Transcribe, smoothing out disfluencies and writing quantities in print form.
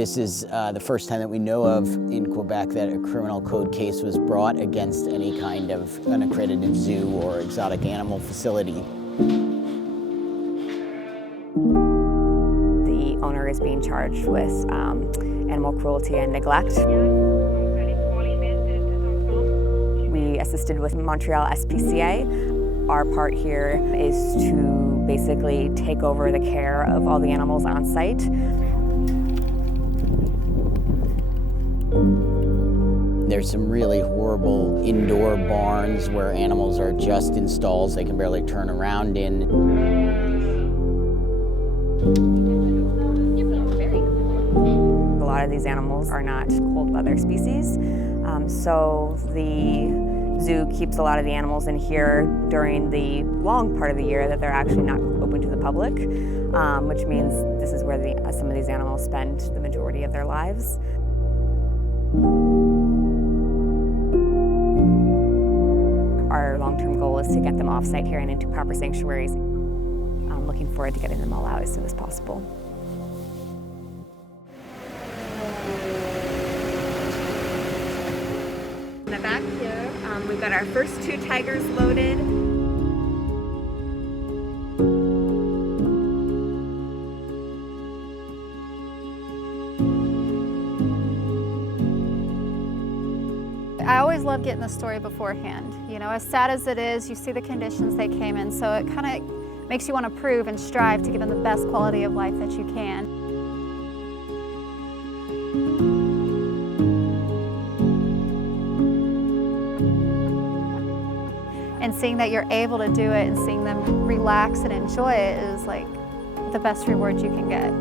This is the first time that we know of in Quebec that a criminal code case was brought against any kind of unaccredited zoo or exotic animal facility. The owner is being charged with animal cruelty and neglect. We assisted with Montreal SPCA. Our part here is to basically take over the care of all the animals on site. There's some really horrible indoor barns where animals are just in stalls they can barely turn around in. A lot of these animals are not cold weather species, so the zoo keeps a lot of the animals in here during the long part of the year that they're actually not open to the public, which means this is where some of these animals spend the majority of their lives. Our long-term goal is to get them off-site here and into proper sanctuaries. I'm looking forward to getting them all out as soon as possible. In the back here, we've got our first 2 tigers loaded. I always love getting the story beforehand. You know, as sad as it is, you see the conditions they came in, so it kind of makes you want to prove and strive to give them the best quality of life that you can. And seeing that you're able to do it and seeing them relax and enjoy it is like the best reward you can get.